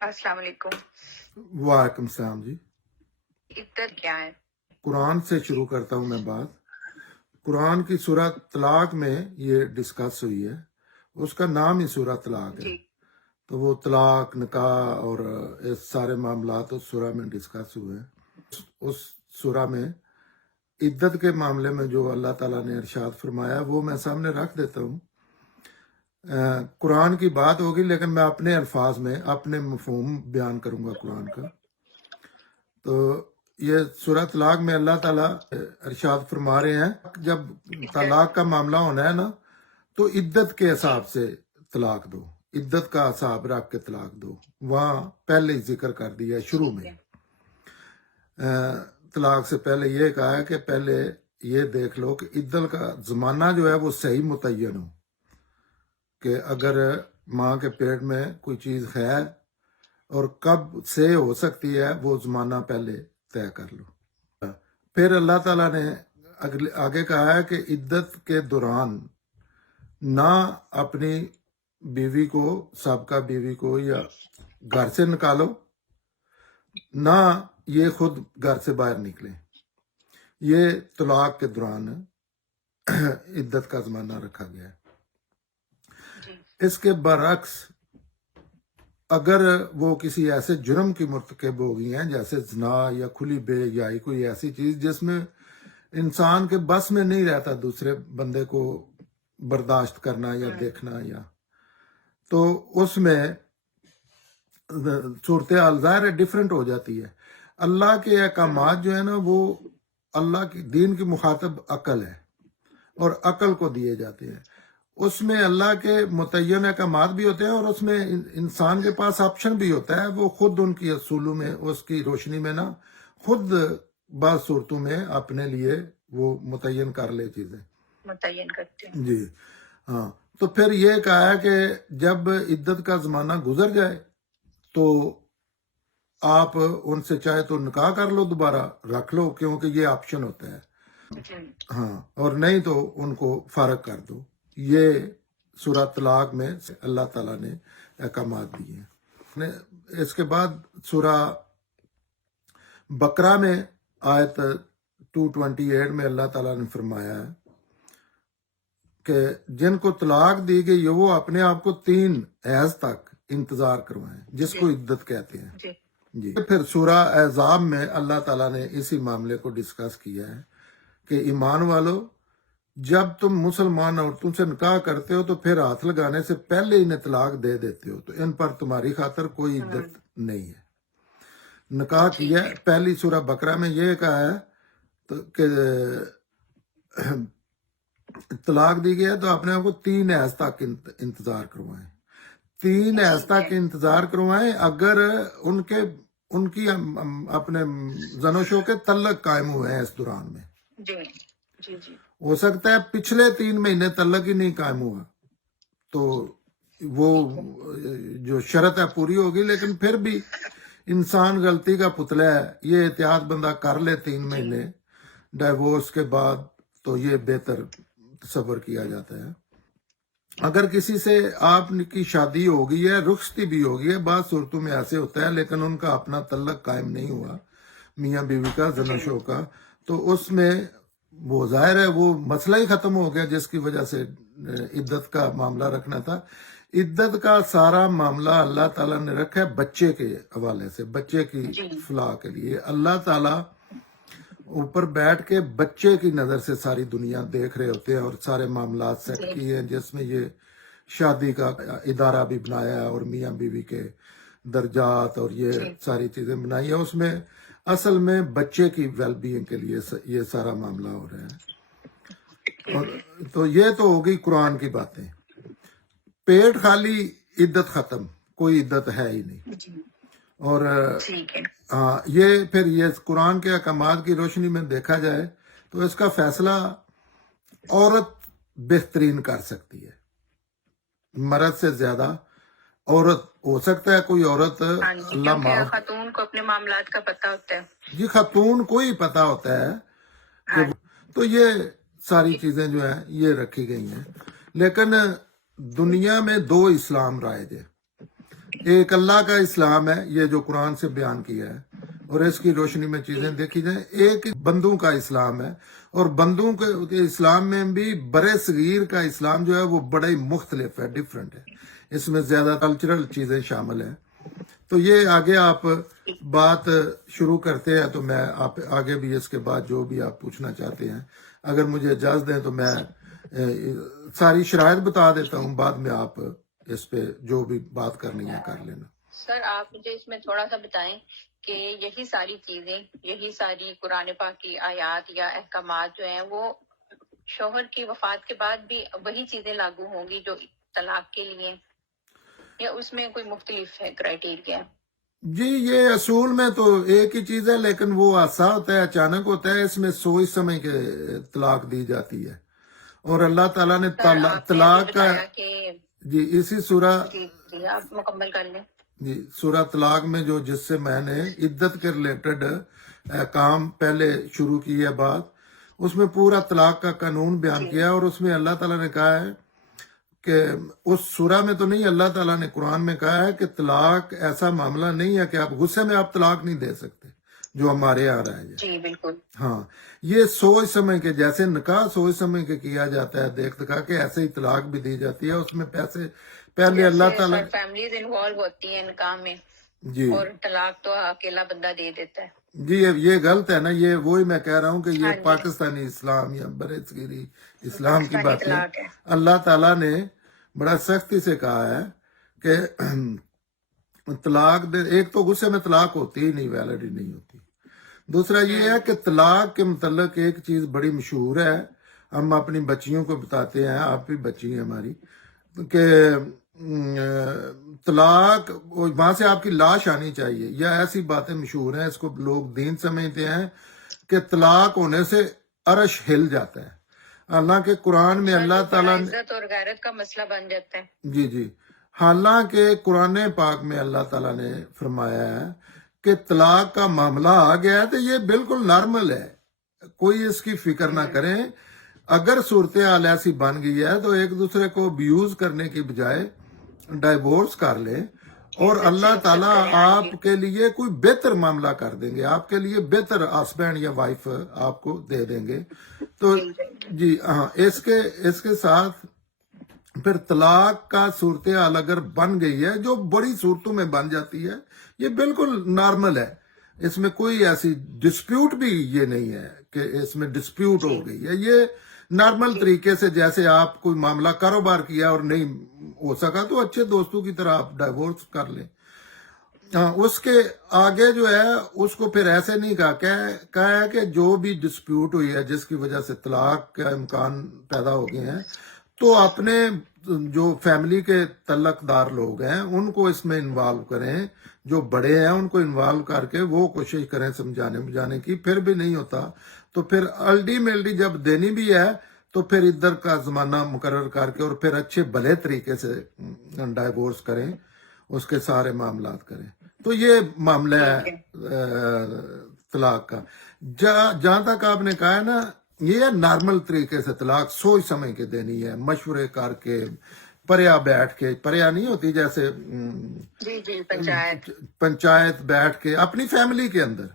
السلام علیکم. وعلیکم السلام جی. عدت کیا ہے؟ قرآن سے شروع کرتا ہوں میں بات. قرآن کی سورہ طلاق میں یہ ڈسکس ہوئی ہے. اس کا نام ہی سورہ طلاق ہے. جی تو وہ طلاق، نکاح اور اس سارے معاملات اس سورہ میں ڈسکس ہوئے ہیں. اس سورہ میں عدت کے معاملے میں جو اللہ تعالیٰ نے ارشاد فرمایا وہ میں سامنے رکھ دیتا ہوں. قرآن کی بات ہوگی لیکن میں اپنے الفاظ میں اپنے مفہوم بیان کروں گا قرآن کا. تو یہ سورہ طلاق میں اللہ تعالیٰ ارشاد فرما رہے ہیں جب طلاق کا معاملہ ہونا ہے نا تو عدت کے حساب سے طلاق دو، عدت کا حساب رکھ کے طلاق دو. وہاں پہلے ہی ذکر کر دیا شروع میں. طلاق سے پہلے یہ کہا ہے کہ پہلے یہ دیکھ لو کہ عدت کا زمانہ جو ہے وہ صحیح متعین ہو، کہ اگر ماں کے پیٹ میں کوئی چیز ہے اور کب سے ہو سکتی ہے وہ زمانہ پہلے طے کر لو. پھر اللہ تعالیٰ نے آگے کہا ہے کہ عدت کے دوران نہ اپنی بیوی کو، سابقہ بیوی کو یا گھر سے نکالو، نہ یہ خود گھر سے باہر نکلے. یہ طلاق کے دوران عدت کا زمانہ رکھا گیا ہے. اس کے برعکس اگر وہ کسی ایسے جرم کی مرتکب ہو گئی ہیں جیسے زنا یا کھلی بے حیائی، کوئی ایسی چیز جس میں انسان کے بس میں نہیں رہتا دوسرے بندے کو برداشت کرنا یا دیکھنا، یا تو اس میں صورتحال ظاہر ہے ڈیفرنٹ ہو جاتی ہے. اللہ کے احکامات جو ہے نا وہ اللہ کی دین کی مخاطب عقل ہے اور عقل کو دیے جاتے ہیں. اس میں اللہ کے متعین احکامات بھی ہوتے ہیں اور اس میں انسان کے پاس آپشن بھی ہوتا ہے. وہ خود ان کی اصولوں میں، اس کی روشنی میں نا خود بعض صورتوں میں اپنے لیے وہ متعین کر لے چیزیں، متعین کرتے ہیں. جی ہاں. تو پھر یہ کہا ہے کہ جب عدت کا زمانہ گزر جائے تو آپ ان سے چاہے تو نکاح کر لو، دوبارہ رکھ لو، کیونکہ یہ آپشن ہوتا ہے. ہاں، اور نہیں تو ان کو فارغ کر دو. یہ سورہ طلاق میں اللہ تعالیٰ نے احکامات دیے ہیں. اس کے بعد سورہ بقرہ میں آیت 228 میں اللہ تعالیٰ نے فرمایا ہے کہ جن کو طلاق دی گئی وہ اپنے آپ کو 3 حیض تک انتظار کروائیں، جس کو عدت کہتے ہیں. جی. پھر سورہ احزاب میں اللہ تعالیٰ نے اسی معاملے کو ڈسکس کیا ہے کہ ایمان والو، جب تم مسلمان عورتوں سے نکاح کرتے ہو تو پھر ہاتھ لگانے سے پہلے انہیں طلاق دے دیتے ہو تو ان پر تمہاری خاطر کوئی عدت نہیں ہے. نکاح کیا پہلی سورہ بقرہ میں یہ کہا ہے کہ طلاق دی گئی ہے تو اپنے آپ کو 3 حیض تک انتظار کروائیں. 3 حیض تک انتظار کروائیں اگر ان کی اپنے زن و شو کے تعلق قائم ہوئے ہیں اس دوران میں. جی. ہو سکتا ہے پچھلے 3 مہینے تعلق ہی نہیں قائم ہوا تو وہ جو شرط ہے پوری ہوگی، لیکن پھر بھی انسان غلطی کا پتلا ہے. یہ احتیاط بندہ کر لے 3 مہینے ڈائیورس کے بعد تو یہ بہتر تصور کیا جاتا ہے. اگر کسی سے آپ کی شادی ہو گئی ہے، رخصتی بھی ہو گئی ہے، بعض صورتوں میں ایسے ہوتا ہے لیکن ان کا اپنا تعلق قائم نہیں ہوا میاں بیوی کا، زن و شو کا، تو اس میں وہ ظاہر ہے وہ مسئلہ ہی ختم ہو گیا جس کی وجہ سے عدت کا معاملہ رکھنا تھا. عدت کا سارا معاملہ اللہ تعالیٰ نے رکھا ہے بچے کے حوالے سے، بچے کی فلاح کے لیے. اللہ تعالیٰ اوپر بیٹھ کے بچے کی نظر سے ساری دنیا دیکھ رہے ہوتے ہیں اور سارے معاملات سیٹ کیے ہیں، جس میں یہ شادی کا ادارہ بھی بنایا ہے اور میاں بیوی کے درجات اور یہ ساری چیزیں بنائی ہیں. اس میں اصل میں بچے کی ویل بینگ کے لیے یہ سارا معاملہ ہو رہا ہے. اور تو یہ تو ہوگی قرآن کی باتیں. پیٹ خالی عدت ختم، کوئی عدت ہے ہی نہیں. اور ہاں، یہ پھر یہ قرآن کے احکامات کی روشنی میں دیکھا جائے تو اس کا فیصلہ عورت بہترین کر سکتی ہے، مرد سے زیادہ عورت. ہو سکتا ہے کوئی عورت اللہ معاف، خاتون کو اپنے معاملات کا پتہ ہوتا ہے. جی خاتون کو ہی پتہ ہوتا ہے کہ تو یہ ساری چیزیں جو ہیں یہ رکھی گئی ہیں. لیکن دنیا میں 2 اسلام رائج ہے. ایک اللہ کا اسلام ہے یہ جو قرآن سے بیان کیا ہے، اور اس کی روشنی میں چیزیں دیکھی جائیں. ایک بندوں کا اسلام ہے، اور بندوں کے اسلام میں بھی برے صغیر کا اسلام جو ہے وہ بڑا ہی مختلف ہے، ڈیفرنٹ ہے. اس میں زیادہ کلچرل چیزیں شامل ہیں. تو یہ آگے آپ بات شروع کرتے ہیں، تو میں آپ آگے بھی اس کے بعد جو بھی آپ پوچھنا چاہتے ہیں اگر مجھے اجازت دیں تو میں ساری شرائط بتا دیتا ہوں، بعد میں آپ اس پہ جو بھی بات کرنی ہے کر لینا. سر آپ مجھے اس میں تھوڑا سا بتائیں کہ یہی ساری چیزیں، یہی ساری قرآن پاک کی آیات یا احکامات جو ہیں وہ شوہر کی وفات کے بعد بھی وہی چیزیں لاگو ہوں گی جو طلاق کے لیے، یا اس میں کوئی مختلف ہے کرائٹیریا؟ جی یہ اصول میں تو ایک ہی چیز ہے، لیکن وہ آسا ہوتا ہے، اچانک ہوتا ہے. اس میں سوچ سمجھ کے طلاق دی جاتی ہے، اور اللہ تعالیٰ نے سر آپ نے ابھی طلاق کا بتایا کہ جی اسی سورہ جی آپ مکمل کر لیں. جی سورہ طلاق میں جس سے میں نے عدت کے ریلیٹڈ کام پہلے شروع کی ہے بات، اس میں پورا طلاق کا قانون بیان کیا، اور اس میں اللہ تعالیٰ نے کہا ہے کہ اس سورہ میں تو نہیں، اللہ تعالیٰ نے قرآن میں کہا ہے کہ طلاق ایسا معاملہ نہیں ہے کہ آپ غصے میں آپ طلاق نہیں دے سکتے جو ہمارے یہاں رہا ہے. جی بالکل. ہاں یہ سوچ سمجھ کے، جیسے نکاح سوچ سمجھ کے کیا جاتا ہے، دیکھ دکھا کے، ایسے ہی طلاق بھی دی جاتی ہے. اس میں پیسے پہلے اللہ تعالیٰ فیملیز انوالو ہوتی ہیں نکاح میں، جی اور طلاق تو اکیلا بندہ دے دیتا ہے. جی یہ غلط ہے نا. یہ وہی میں کہہ رہا ہوں کہ یہ پاکستانی اسلام یا برے صغیری اسلام کی بات ہے. طلاق ہے. اللہ تعالیٰ نے بڑا سختی سے کہا ہے کہ طلاق ایک تو غصے میں طلاق ہوتی ہی نہیں، ویلڈ ہی نہیں ہوتی. دوسرا یہ ہے کہ طلاق کے متعلق ایک چیز بڑی مشہور ہے، ہم اپنی بچیوں کو بتاتے ہیں، آپ بھی بچی ہیں ہماری، کہ طلاق وہاں سے آپ کی لاش آنی چاہیے، یا ایسی باتیں مشہور ہیں. اس کو لوگ دین سمجھتے ہیں کہ طلاق ہونے سے عرش ہل جاتا ہے. حالانکہ قرآن میں اللہ تعالیٰ نے عزت اور غیرت کا مسئلہ بن جاتا ہے. جی حالانکہ قرآن پاک میں اللہ تعالیٰ نے فرمایا ہے کہ طلاق کا معاملہ آ گیا ہے تو یہ بالکل نارمل ہے، کوئی اس کی فکر نہ کریں. اگر صورتحال ایسی بن گئی ہے تو ایک دوسرے کو ابیوز کرنے کی بجائے ڈائیورس کر لیں، اور اللہ تعالیٰ آپ کے لیے کوئی بہتر معاملہ کر دیں گے، آپ کے لیے بہتر ہسبینڈ یا وائف آپ کو دے دیں گے. تو جی ہاں اس کے ساتھ پھر طلاق کا صورتحال اگر بن گئی ہے، جو بڑی صورتوں میں بن جاتی ہے، یہ بالکل نارمل ہے. اس میں کوئی ایسی ڈسپیوٹ بھی یہ نہیں ہے کہ اس میں ڈسپیوٹ ہو گئی ہے. یہ نارمل طریقے سے، جیسے آپ کوئی معاملہ کاروبار کیا اور نہیں ہو سکا تو اچھے دوستوں کی طرح آپ ڈائیورس کر لیں. اس کے آگے جو ہے اس کو پھر ایسے نہیں کہا ہے کہ جو بھی ڈسپیوٹ ہوئی ہے جس کی وجہ سے طلاق کا امکان پیدا ہو گئے ہیں، تو اپنے جو فیملی کے تعلق دار لوگ ہیں ان کو اس میں انوالو کریں، جو بڑے ہیں ان کو انوالو کر کے وہ کوشش کریں سمجھانے بجانے کی. پھر بھی نہیں ہوتا تو پھر الٹیمیٹلی جب دینی بھی ہے تو پھر ادھر کا زمانہ مقرر کر کے اور پھر اچھے بھلے طریقے سے ڈائیورس کریں، اس کے سارے معاملات کریں. تو یہ معاملہ ہے طلاق کا. جہاں تک آپ نے کہا ہے نا، یہ نارمل طریقے سے طلاق سوچ سمجھ کے دینی ہے، مشورے کر کے، پریا بیٹھ کے، پریا نہیں ہوتی جیسے پنچایت بیٹھ کے اپنی فیملی کے اندر،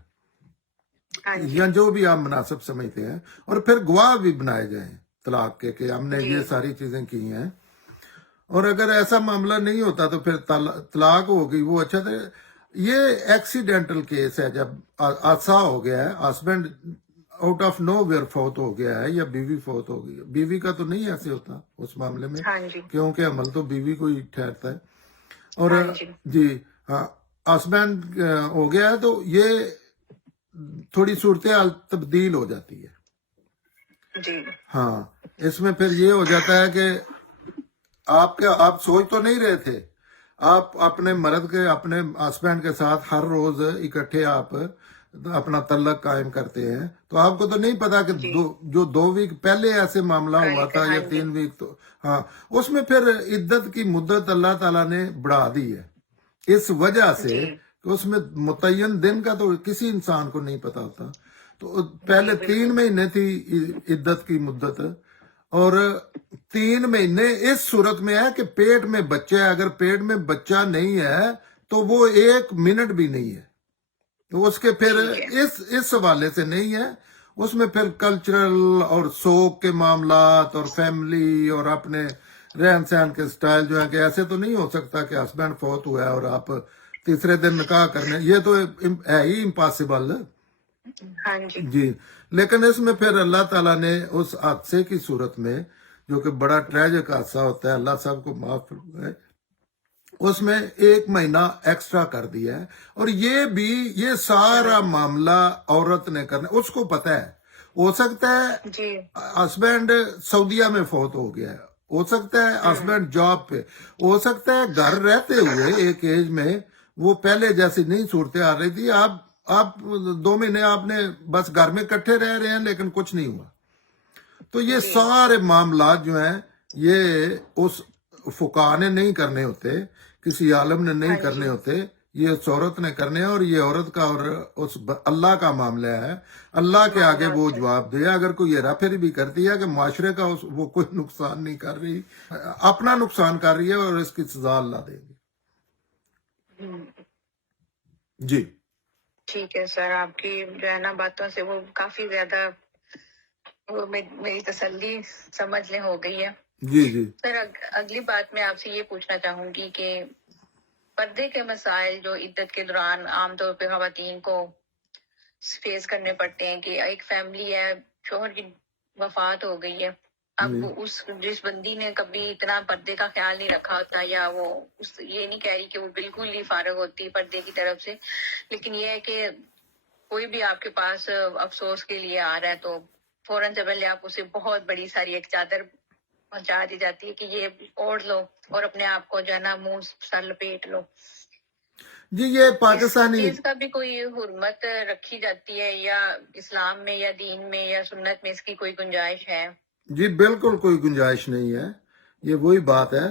یا جو بھی آپ مناسب سمجھتے ہیں، اور پھر گواہ بھی بنائے جائیں طلاق کے کہ ہم نے یہ ساری چیزیں کی ہیں. اور اگر ایسا معاملہ نہیں ہوتا تو پھر طلاق ہو گئی، وہ اچھا تھا. یہ ایکسیڈنٹل کیس ہے، جب حادثہ ہو گیا ہے، husband out of nowhere فوت ہو گیا ہے، یا بیوی فوت ہو گئی. بیوی کا تو نہیں ایسے ہوتا اس معاملے میں، کیونکہ عمل تو بیوی کو ہی ٹھہرتا ہے. اور جی ہاں ہسبینڈ ہو گیا ہے تو یہ تھوڑی صورتحال تبدیل ہو جاتی ہے. ہاں اس میں پھر یہ ہو جاتا ہے کہ آپ سوچ تو نہیں رہے تھے، آپ اپنے مرد کے، اپنے ہسبینڈ کے ساتھ ہر روز اکٹھے آپ اپنا تعلق قائم کرتے ہیں، تو آپ کو تو نہیں پتا کہ جو 2 ویک پہلے ایسے معاملہ ہوا تھا یا 3 ویک، تو ہاں اس میں پھر عدت کی مدت اللہ تعالیٰ نے بڑھا دی ہے اس وجہ سے کہ اس میں متعین دن کا تو کسی انسان کو نہیں پتا ہوتا. تو پہلے 3 مہینے تھی عدت کی مدت، اور 3 مہینے اس صورت میں ہے کہ پیٹ میں بچہ ہے، اگر پیٹ میں بچہ نہیں ہے تو وہ 1 منٹ بھی نہیں ہے، تو اس کے پھر ٹھیک ہے، اس حوالے سے نہیں ہے، اس میں پھر کلچرل اور سوگ کے معاملات اور فیملی اور اپنے رہن سہن کے سٹائل جو ہیں کہ ایسے تو نہیں ہو سکتا کہ ہسبینڈ فوت ہوا ہے اور آپ تیسرے دن نکاح کرنے، یہ تو ہے ہی امپاسبل. ہاں جی، جی، لیکن اس میں پھر اللہ تعالیٰ نے اس حادثے کی صورت میں جو کہ بڑا ٹریجک حادثہ ہوتا ہے، اللہ سب کو معاف فرمائے، اس میں 1 مہینہ ایکسٹرا کر دیا ہے. اور یہ سارا معاملہ عورت نے کرنا، اس کو پتا ہے. ہو سکتا ہے جی، ہسبینڈ سعودیہ میں فوت ہو گیا ہے، ہو سکتا ہے ہسبینڈ جاب پہ، ہو سکتا ہے گھر رہتے ہوئے ایک ایج میں وہ پہلے جیسی نہیں صورتیں آ رہی تھی، آپ 2 مہینے آپ نے بس گھر میں کٹھے رہ رہے ہیں لیکن کچھ نہیں ہوا. تو یہ جی، سارے معاملات جو ہیں یہ اس فقہ نے نہیں کرنے ہوتے، کسی عالم نے نہیں ہاں کرنے جی، ہوتے، یہ اس عورت نے کرنے ہیں. اور یہ عورت کا اور اس اللہ کا معاملہ ہے، اللہ کے آگے وہ جواب دے. اگر کوئی ہیرا پھیری بھی کرتی ہے کہ معاشرے کا وہ کوئی نقصان نہیں کر رہی، اپنا نقصان کر رہی ہے اور اس کی سزا اللہ دے گی. جی ٹھیک ہے سر، آپ کی جو ہے نا باتوں سے وہ کافی زیادہ میری تسلی سمجھ لیں ہو گئی ہے. جی جی سر اگلی بات میں آپ سے یہ پوچھنا چاہوں گی کہ پردے کے مسائل جو عدت کے دوران عام طور پہ خواتین کو فیس کرنے پڑتے ہیں کہ ایک فیملی ہے، شوہر کی وفات ہو گئی ہے، اب جی جس بندی نے کبھی اتنا پردے کا خیال نہیں رکھا ہوتا، یا وہ یہ نہیں کہہ رہی کہ وہ بالکل نہیں فارغ ہوتی پردے کی طرف سے، لیکن یہ ہے کہ کوئی بھی آپ کے پاس افسوس کے لیے آ رہا ہے تو فوراً سے پہلے آپ اسے بہت بڑی ساری ایک چادر پہنچا دی جاتی ہے کہ یہ اوڑھ لو اور اپنے آپ کو جو ہے نا منہ سر لپیٹ لو. جی یہ اس پاکستانی چیز کا بھی کوئی حرمت رکھی جاتی ہے یا اسلام میں یا دین میں یا سنت میں اس کی کوئی گنجائش ہے؟ جی بالکل کوئی گنجائش نہیں ہے، یہ وہی بات ہے.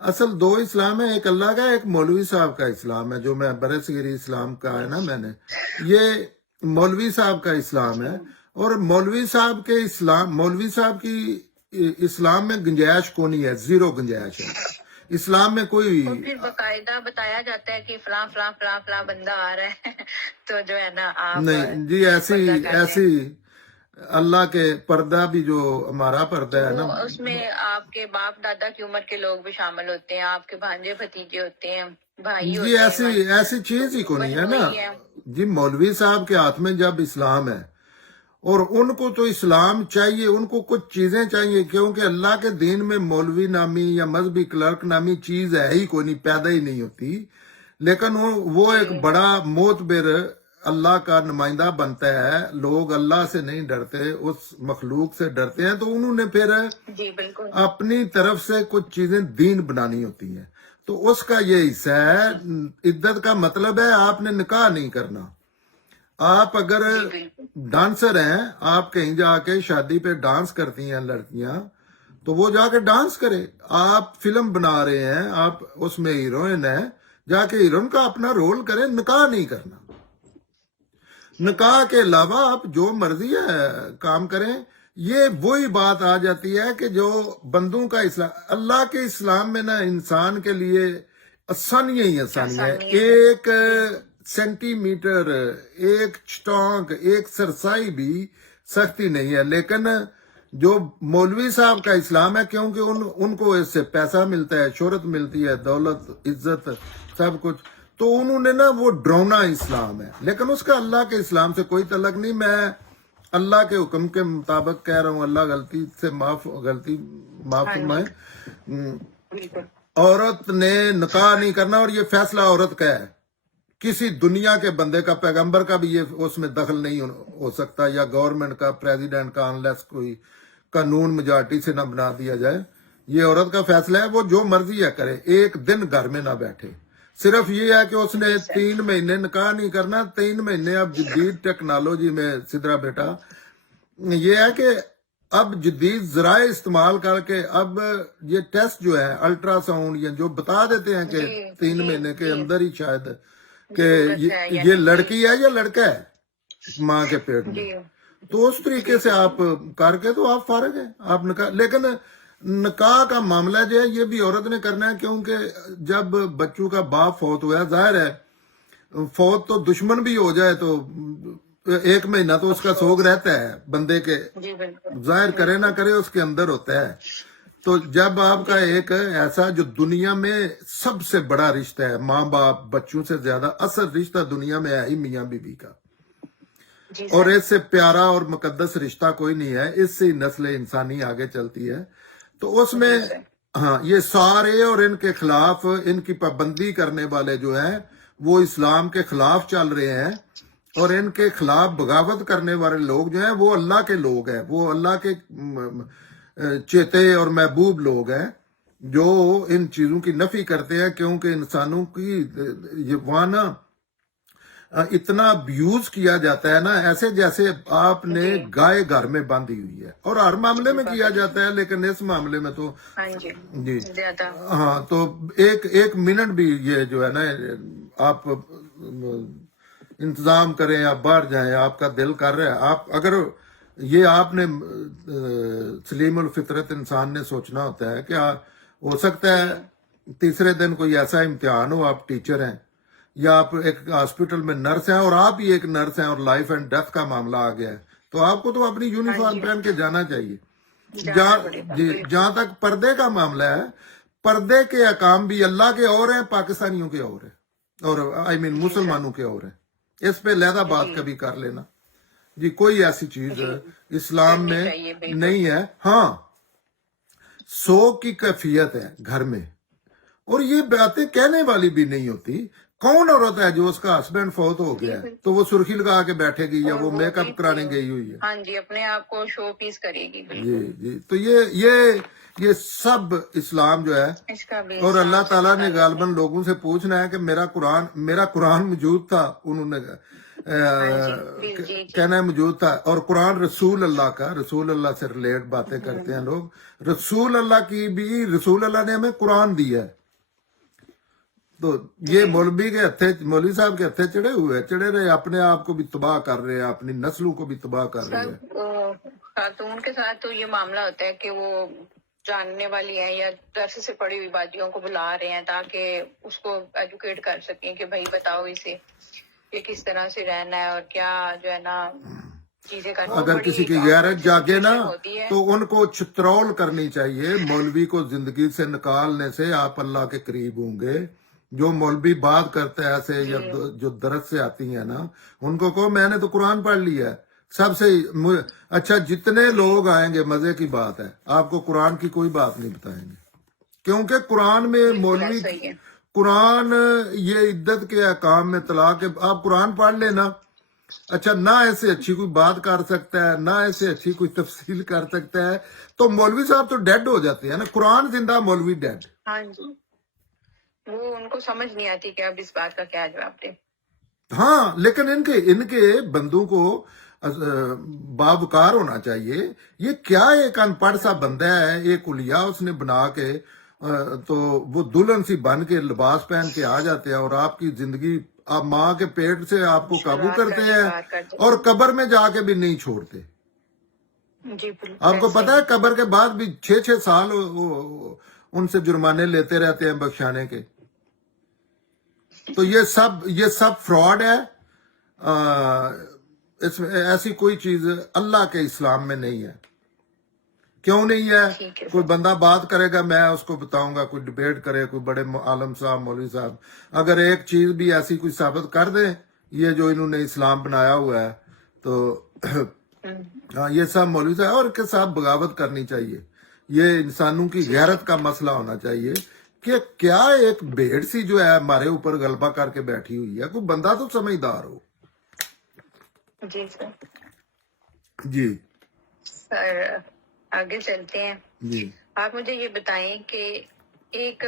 اصل 2 اسلام ہے، ایک اللہ کا ایک مولوی صاحب کا اسلام ہے، جو میں برصغیر اسلام کا ہے نا، میں نے یہ مولوی صاحب کا اسلام ہے. اور مولوی صاحب کی اسلام میں گنجائش کو نہیں ہے، 0 گنجائش ہے اسلام میں کوئی. اور پھر باقاعدہ بتایا جاتا ہے کہ فلاں فلاں فلاں فلاں بندہ آ رہا ہے تو جو ہے نا آپ نہیں جی، پردہ کر لیں. ایسی اللہ کے پردہ بھی جو ہمارا پردہ تو ہے نا، وہ اس میں آپ کے باپ دادا کی عمر کے لوگ بھی شامل ہوتے ہیں، آپ کے بھانجے بھتیجے ہوتے ہیں، بھائی جی ہوتے ہیں، ایسی چیز ہی کو نہیں ہے نا. بہنوئی ہیں. جی مولوی صاحب کے ہاتھ میں جب اسلام ہے اور ان کو تو اسلام چاہیے، ان کو کچھ چیزیں چاہیے، کیونکہ اللہ کے دین میں مولوی نامی یا مذہبی کلرک نامی چیز ہے ہی کوئی نہیں، پیدا ہی نہیں ہوتی. لیکن وہ ایک بڑا معتبر اللہ کا نمائندہ بنتا ہے. لوگ اللہ سے نہیں ڈرتے، اس مخلوق سے ڈرتے ہیں، تو انہوں نے پھر جی بالکل. اپنی طرف سے کچھ چیزیں دین بنانی ہوتی ہیں، تو اس کا یہ حصہ ہے. عدت کا مطلب ہے آپ نے نکاح نہیں کرنا. آپ اگر جی بالکل. ڈانسر ہیں، آپ کہیں جا کے شادی پہ ڈانس کرتی ہیں لڑکیاں، تو وہ جا کے ڈانس کرے. آپ فلم بنا رہے ہیں، آپ اس میں ہیروئن ہیں، جا کے ہیروئن کا اپنا رول کریں، نکاح نہیں کرنا. نکاح کے علاوہ آپ جو مرضی ہے کام کریں. یہ وہی بات آ جاتی ہے کہ جو بندوں کا اسلام، اللہ کے اسلام میں نا انسان کے لیے آسانی ہی آسانی ہے. ایک سینٹی میٹر، ایک چٹانک، ایک سرسائی بھی سختی نہیں ہے. لیکن جو مولوی صاحب کا اسلام ہے، کیونکہ ان کو اس سے پیسہ ملتا ہے، شہرت ملتی ہے، دولت، عزت، سب کچھ، تو انہوں نے نا وہ ڈرونا اسلام ہے. لیکن اس کا اللہ کے اسلام سے کوئی تعلق نہیں. میں اللہ کے حکم کے مطابق کہہ رہا ہوں، اللہ غلطی معاف فرمائے. بالکل. عورت نے نکاح نہیں کرنا، اور یہ فیصلہ عورت کا ہے. کسی دنیا کے بندے کا، پیغمبر کا بھی یہ اس میں دخل نہیں ہو سکتا، یا گورنمنٹ کا، پریزیڈنٹ کا، انلیس کوئی قانون میجارٹی سے نہ بنا دیا جائے. یہ عورت کا فیصلہ ہے، وہ جو مرضی ہے کرے. ایک دن گھر میں نہ بیٹھے. صرف یہ ہے کہ اس نے 3 مہینے نکاح نہیں کرنا. 3 مہینے اب جدید ٹیکنالوجی میں سدرا بیٹا یہ ہے کہ اب جدید ذرائع استعمال کر کے اب یہ ٹیسٹ جو ہے الٹرا ساؤنڈ، یہ جو بتا دیتے ہیں کہ 3 مہینے کے اندر ہی شاید کہ یہ لڑکی ہے یا لڑکا ہے ماں کے پیٹ میں، تو اس طریقے سے آپ کر کے تو آپ فارغ ہیں آپ نکاح. لیکن نکاح کا معاملہ جو ہے یہ بھی عورت نے کرنا ہے, کیونکہ جب بچوں کا باپ فوت ہوا ہے, ظاہر ہے فوت تو دشمن بھی ہو جائے تو 1 مہینہ تو اس کا سوگ رہتا ہے بندے کے, جی بالکل ظاہر کرے نہ کرے اس کے اندر ہوتا ہے. تو جب آپ کا ایک ایسا جو دنیا میں سب سے بڑا رشتہ ہے, ماں باپ بچوں سے زیادہ اصل رشتہ دنیا میں ہے ہی میاں بیوی کا, جی اور سر اس سے پیارا اور مقدس رشتہ کوئی نہیں ہے, اس سے ہی نسل انسانی آگے چلتی ہے. تو اس میں جی سر ہاں یہ سارے اور ان کے خلاف ان کی پابندی کرنے والے جو ہیں وہ اسلام کے خلاف چل رہے ہیں, اور ان کے خلاف بغاوت کرنے والے لوگ جو ہیں وہ اللہ کے لوگ ہیں, وہ اللہ کے چیتے اور محبوب لوگ ہیں جو ان چیزوں کی نفی کرتے ہیں. کیونکہ انسانوں کی یہ وہاں نا اتنا ابیوز کیا جاتا ہے نا, ایسے جیسے آپ نے جی گائے گھر میں باندھی ہوئی ہے, اور ہر معاملے میں کیا واقعی جاتا ہے لیکن اس معاملے میں تو ہاں جی جی زیادہ ہاں. تو ایک منٹ بھی یہ جو ہے نا آپ انتظام کریں, آپ باہر جائیں, آپ کا دل کر رہا ہے, آپ اگر یہ آپ نے سلیم الفطرت انسان نے سوچنا ہوتا ہے کہ ہو سکتا جی ہے تیسرے دن کوئی ایسا امتحان ہو, آپ ٹیچر ہیں یا آپ ایک ہاسپٹل میں نرس ہیں اور آپ ہی ایک نرس ہیں اور لائف اینڈ ڈیتھ کا معاملہ آ گیا ہے, تو آپ کو تو اپنی ہاں یونیفارم جی پہن کے جانا چاہیے. جانا پڑے گا جی بالکل جہاں تک پردے کا معاملہ ہے, پردے کے احکام بھی اللہ کے اور ہیں, پاکستانیوں کے اور ہیں, اور جی سر مسلمانوں کے اور ہیں. اس پہ لہذا بات جی کبھی کر لینا. جی کوئی ایسی چیز جی اسلام کرنی میں چاہیے بالکل نہیں ہے. ہاں سوگ کی کیفیت ہے گھر میں, اور یہ باتیں کہنے والی بھی نہیں ہوتی. کون عورت ہے جو اس کا ہسبینڈ فوت ہو جی گیا ہے بالکل تو وہ سرخی لگا کے بیٹھے گی یا اور وہ وہ میک بھی اپ کرانے گئی ہوئی ہے؟ ہاں جی اپنے آپ کو شو پیس کرے گی جی بالکل. جی. تو یہ سب اسلام جو ہے, اس کا بھی اور اللہ اسلام سے تعالیٰ کوئی نے تعلق غالباً نہیں. لوگوں سے پوچھنا ہے کہ میرا قرآن موجود تھا, انہوں نے ہاں جی جی جی کہنا ہے موجود تھا. اور قرآن رسول اللہ کا, رسول اللہ سے ریلیٹ باتیں کرتے ہیں لوگ, رسول اللہ کی بھی, رسول اللہ نے ہمیں قرآن دیا ہے. تو یہ جی مولوی صاحب کے ہتھے چڑھے رہے, اپنے آپ کو بھی تباہ کر رہے ہیں, اپنی نسلوں کو بھی تباہ کر رہے ہیں. سب خاتون کے ساتھ تو یہ معاملہ ہوتا ہے کہ وہ جاننے والی ہیں یا درس سے پڑھی ہوئی باتیوں کو بلا رہے ہیں تاکہ اس کو ایجوکیٹ کر سکیں کہ بھائی بتاؤ اسے کہ کس طرح سے رہنا ہے اور کیا جو ہے نا چیزیں کرنا. وہ اگر بڑی کسی ایک کی awkward غیرت سی جاگے نا سچویشن ہوتی ہے. تو ان کو چترول کرنی چاہیے. مولوی کو زندگی سے نکالنے سے آپ اللہ کے قریب ہوں گے. جو مولوی بات کرتا ہے ایسے یا جی جو درس سے آتی ہیں نا, ان کو کہو میں نے تو قرآن پڑھ لیا ہے. سب سے اچھا جتنے جی لوگ آئیں گے, مزے کی بات ہے, آپ کو قرآن کی کوئی بات نہیں بتائیں گے, کیونکہ قرآن میں بالکل مولوی ایسا ہی ہے. قرآن یہ عدت کے احکام میں طلاق, آپ قرآن پڑھ لینا, اچھا نہ ایسے اچھی کوئی بات کر سکتا ہے, نہ ایسے اچھی کوئی تفصیل کر سکتا ہے, تو مولوی صاحب تو ڈیڈ ہو جاتے ہیں نا. قرآن زندہ, مولوی ڈیڈ. ہاں جی وہ ان کو سمجھ نہیں آتی کہ اب اس بات کا کیا جواب دے. ہاں لیکن ان کے بندوں کو باوقار ہونا چاہیے. یہ کیا ایک ان پڑھ سا بندہ ہے, ایک الیاء اس نے بنا کے, تو وہ دلہن سی بن کے لباس پہن کے آ جاتے ہیں, اور آپ کی زندگی, آپ ماں کے پیٹ سے آپ کو قابو شروعات کا کرتے ہیں شکار کر اور دیتے قبر میں جا کے بھی نہیں چھوڑتے. ہیں. جی بالکل آپ کو ایسے پتا ہی. ہے قبر کے بعد بھی 6 سال ان سے جرمانے لیتے رہتے ہیں بخشانے کے. تو یہ سب فراڈ ہے. اس میں ایسی کوئی چیز اللہ کے اسلام میں نہیں ہے. کیوں نہیں ہے؟ ٹھیک ہے کوئی سر. بندہ بات کرے گا, میں اس کو بتاؤں گا, کوئی ڈیبیٹ کرے, کوئی بڑے عالم صاحب, مولوی صاحب, اگر ایک چیز بھی ایسی کوئی ثابت کر دیں, یہ جو انہوں نے اسلام بنایا ہوا ہے, تو ہاں یہ سب مولوی صاحب, اور کے ساتھ بغاوت کرنی چاہیے. یہ انسانوں کی جی غیرت کا مسئلہ ہونا چاہیے کہ کیا ایک بھیڑ سی جو ہے ہمارے اوپر غلبہ کر کے بیٹھی ہوئی ہے, کوئی بندہ تو سمجھدار ہو. جی سر. جی سر آگے چلتے ہیں. جی آپ مجھے یہ بتائیں کہ ایک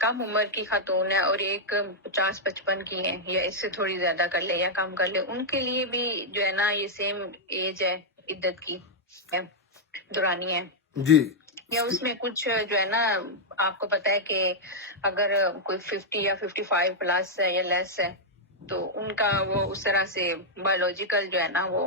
کم عمر کی خاتون ہے اور ایک 50-55 کی ہے, یا اس سے تھوڑی زیادہ کر لے یا کم کر لے, ان کے لیے بھی جو ہے نا یہ سیم ایج ہے عدت کی دورانی ہے, جی یا اس میں کچھ جو ہے نا آپ کو پتا ہے کہ اگر کوئی 50 یا 55 پلس ہے یا لیس ہے تو ان کا وہ اس طرح سے بایولوجیکل جو ہے نا وہ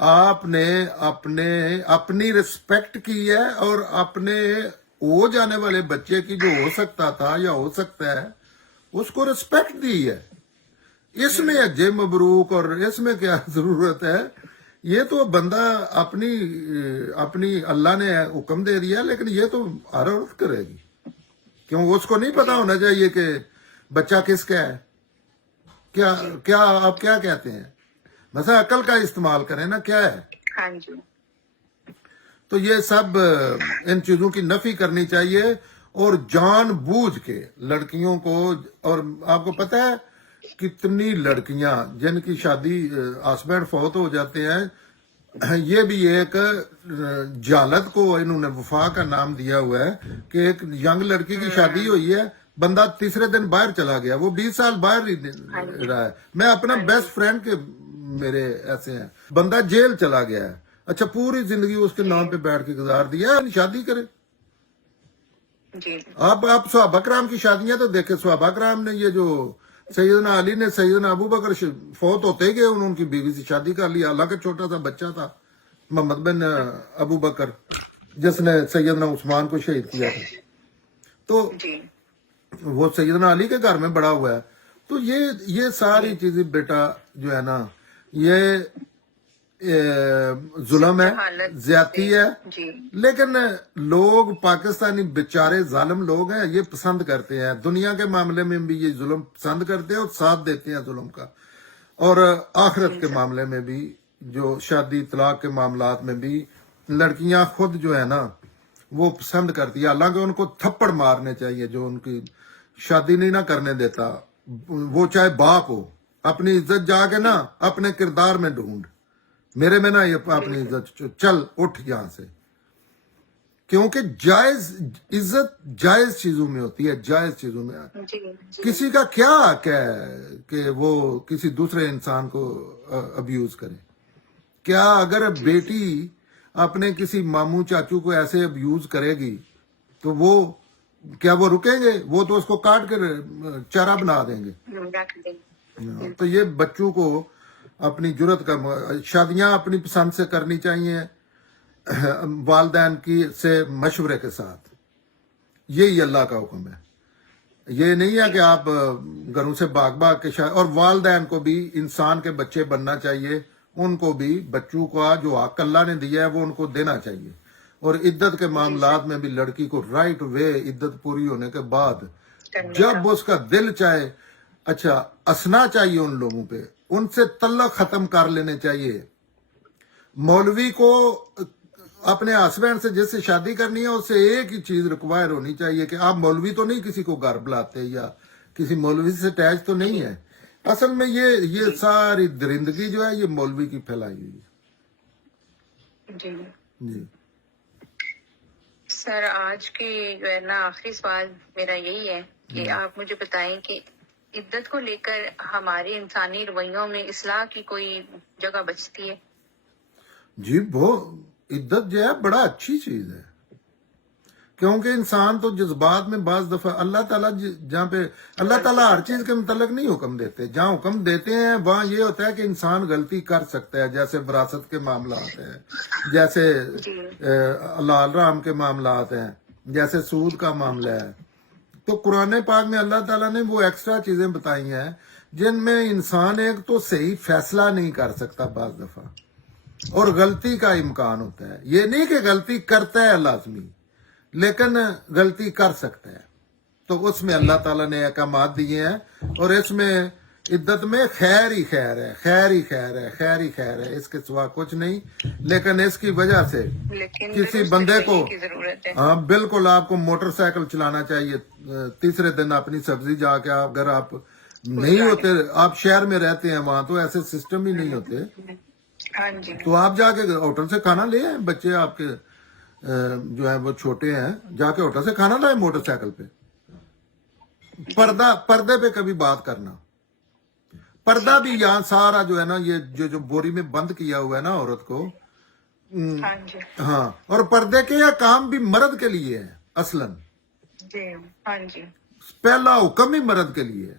آپ نے اپنی رسپیکٹ کی ہے اور اپنے ہو جانے والے بچے کی جو ہو سکتا تھا یا ہو سکتا ہے اس کو رسپیکٹ دی ہے. اس میں اجے مبروک اور اس میں کیا ضرورت ہے؟ یہ تو بندہ اپنی اللہ نے حکم دے دیا، لیکن یہ تو ہر عورت کرے گی. کیوں اس کو نہیں پتا ہونا چاہیے کہ بچہ کس کا ہے؟ کیا آپ کیا کہتے ہیں؟ مثلا عقل کا استعمال کریں نا، کیا ہے. ہاں جی. تو یہ سب ان چیزوں کی نفی کرنی چاہیے، اور جان بوجھ کے لڑکیوں کو. اور آپ کو پتہ ہے کتنی لڑکیاں جن کی شادی ہسبینڈ فوت ہو جاتے ہیں، یہ بھی ایک جہالت کو انہوں نے وفا کا نام دیا ہوا ہے کہ ایک ینگ لڑکی کی شادی ہوئی ہے، بندہ تیسرے دن باہر چلا گیا، وہ 20 سال باہر ہی رہا ہے. میں اپنا بیسٹ فرینڈ کے میرے ایسے ہیں، بندہ جیل چلا گیا ہے. اچھا پوری زندگی اس کے نام پہ بیٹھ کے گزار دیا، شادی کرے. جی. آپ صحابہ کرام کی شادیاں تو دیکھیں. صحابہ کرام نے یہ جو سیدنا علی نے سیدنا ابو بکر فوت ہوتے گئے انہوں ان کی بیوی سے شادی کر لی. اللہ کا چھوٹا سا بچہ تھا محمد بن ابو بکر، جس نے سیدنا عثمان کو شہید کیا تھا، تو جی. وہ سیدنا علی کے گھر میں بڑا ہوا ہے. تو یہ ساری چیزیں بیٹا جو ہے نا، یہ ظلم ہے، زیادتی ہے. جی. لیکن لوگ پاکستانی بیچارے ظالم لوگ ہیں، یہ پسند کرتے ہیں. دنیا کے معاملے میں بھی یہ ظلم پسند کرتے ہیں اور ساتھ دیتے ہیں ظلم کا. اور آخرت کے معاملے میں بھی، جو شادی طلاق کے معاملات میں بھی لڑکیاں خود جو ہے نا وہ پسند کرتی ہے. حالانکہ ان کو تھپڑ مارنے چاہیے جو ان کی شادی نہیں نہ کرنے دیتا. وہ چاہے باپ ہو، اپنی عزت جا کے نا اپنے کردار میں ڈھونڈ، میرے میں نا یہ اپنی عزت چل اٹھ یہاں سے. کیونکہ جائز عزت جائز چیزوں میں ہوتی ہے، جائز چیزوں میں. کسی کا کیا حق ہے کہ وہ کسی دوسرے انسان کو ابیوز کرے؟ کیا اگر بیٹی اپنے کسی ماموں چاچو کو ایسے ابیوز کرے گی تو وہ کیا وہ رکیں گے؟ وہ تو اس کو کاٹ کے چارہ بنا دیں گے. تو یہ بچوں کو اپنی جرت کا شادیاں اپنی پسند سے کرنی چاہیے، والدین کی سے مشورے کے ساتھ. یہی اللہ کا حکم ہے. یہ نہیں ہے کہ آپ گھروں سے بھاگ کے اور والدین کو بھی انسان کے بچے بننا چاہیے. ان کو بھی بچوں کا جو حق اللہ نے دیا ہے وہ ان کو دینا چاہیے. اور عدت کے معاملات میں بھی لڑکی کو رائٹ وے عدت پوری ہونے کے بعد جب اس کا دل چاہے اچھا ہنسنا چاہیے ان لوگوں پہ، ان سے تعلق ختم کر لینے چاہیے. مولوی کو اپنے ہسبینڈ سے جس سے شادی کرنی ہے اس سے ایک ہی چیز ریکوائر ہونی چاہیے کہ آپ مولوی تو نہیں کسی کو گھر بلاتے یا کسی مولوی سے اٹیچ تو نہیں ہے. اصل میں یہ ساری درندگی جو ہے یہ مولوی کی پھیلائی ہوئی ہے. جی سر، آج کی جو ہے نا آخری سوال میرا یہی ہے کہ آپ مجھے بتائیں کہ عدت کو لے کر ہمارے انسانی رویوں میں اصلاح کی کوئی جگہ بچتی ہے؟ جی وہ عدت جو ہے بڑا اچھی چیز ہے، کیونکہ انسان تو جذبات میں بعض دفعہ اللہ تعالیٰ جہاں پہ اللہ تعالیٰ ہر چیز کے متعلق نہیں حکم دیتے، جہاں حکم دیتے ہیں وہاں یہ ہوتا ہے کہ انسان غلطی کر سکتا ہے. جیسے وراثت کے معاملات ہیں، جیسے اللہ حرام کے معاملات ہیں، جیسے سود کا معاملہ ہے. تو قرآن پاک میں اللہ تعالیٰ نے وہ ایکسٹرا چیزیں بتائی ہیں جن میں انسان ایک تو صحیح فیصلہ نہیں کر سکتا بعض دفعہ، اور غلطی کا امکان ہوتا ہے. یہ نہیں کہ غلطی کرتا ہے لازمی، لیکن غلطی کر سکتا ہے. تو اس میں اللہ تعالیٰ نے احکامات دیے ہیں، اور اس میں عدت میں خیر ہی خیر ہے، خیر ہی خیر ہے، خیر ہی خیر ہے، اس کے سوا کچھ نہیں. لیکن اس کی وجہ سے کسی بندے کو ہاں بالکل آپ کو موٹر سائیکل چلانا چاہیے. تیسرے دن اپنی سبزی جا کے اگر آپ نہیں ہوتے، آپ شہر میں رہتے ہیں وہاں تو ایسے سسٹم ہی نہیں ہوتے، تو آپ جا کے ہوٹل سے کھانا لے آئیں. بچے آپ کے جو ہے وہ چھوٹے ہیں، جا کے ہوٹل سے کھانا لائے موٹر سائیکل پہ. پردے پہ کبھی بات کرنا، پردہ بھی یہاں سارا جو ہے نا یہ جو بوری میں بند کیا ہوا ہے نا عورت کو، ہاں. اور پردے کے یہ کام بھی مرد کے لیے ہے اصلاً. پہلا حکم ہی مرد کے لیے ہے.